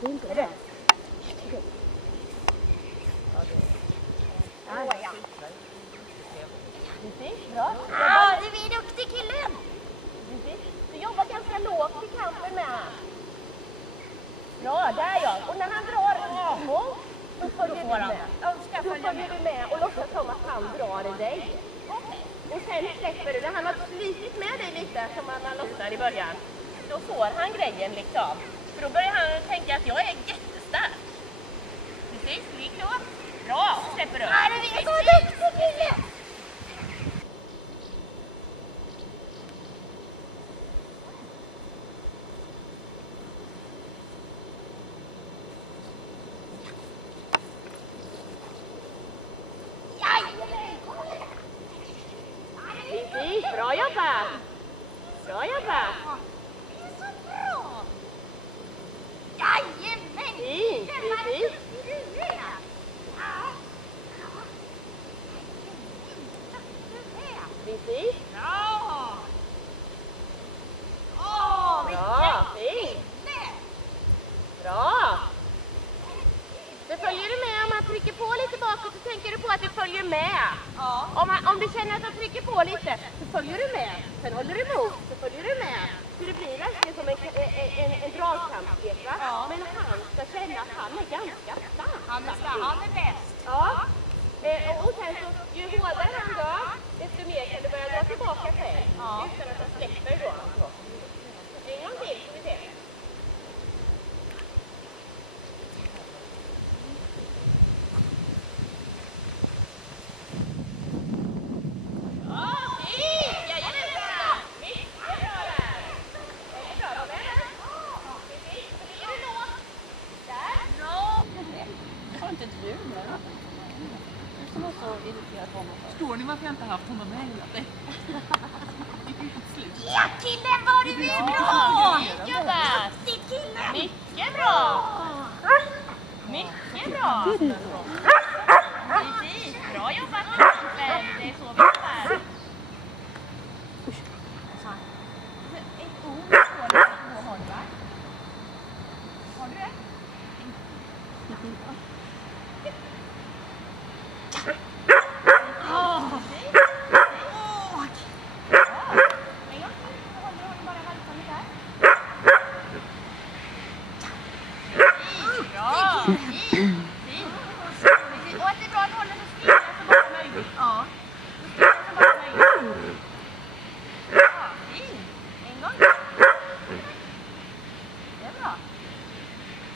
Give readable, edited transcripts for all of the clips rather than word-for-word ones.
Det är inte det. Ja. Bra. Ja, du är duktig killen. Du jobbar ganska lågt i kampen med han. Bra, där ja. Och när han drar emot, då följer du med. Då följer du med och låtsas som att han drar i dig. Och sen släpper du det. Han har slitit med dig lite som han lossar i början. Då får han grejen liksom. För då börjar han tänka att jag är jättestark. Precis, ligg då. Bra, och släpper du. Ja, du är så duktig killen. Precis, bra jobbat. Bra jobbat. Det är så bra. Jajamän. Fint, precis. Du är. Precis. Bra. Bra, fint. Bra. Så följer du med om man trycker på lite bakåt så tänker du på att du följer med. Ja. Om du känner att han trycker på lite så följer du med. Sen håller du emot så följer du med. Så det blir verkligen som en dragkampslek va? Ja. Men han ska känna att han är ganska stark. Han är bäst. Ja. Och sen så ju hårdare han drar desto mer kan du börja dra tillbaka själv. Ja. Utan att han släpper då. En gång till ska vi se. Förstår ni varför jag inte haft honom med hela tiden? Ja killen vad du är bra! Jobbat! Duktig killen! Mycket bra! Mycket bra! Precis, bra jobbat Mikael. Det är så vi jobbar. Ett ord på det har du va? Har du det?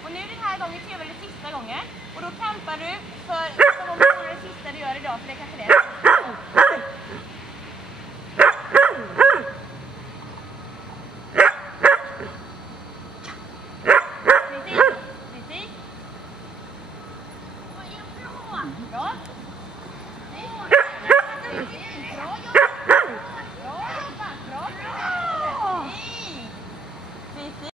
Och nu den här gången så gör vi det sista gången. Och då kampar du för som om det vore det sista du gör idag, för det kanske det är. Precis, precis. Bra. Precis.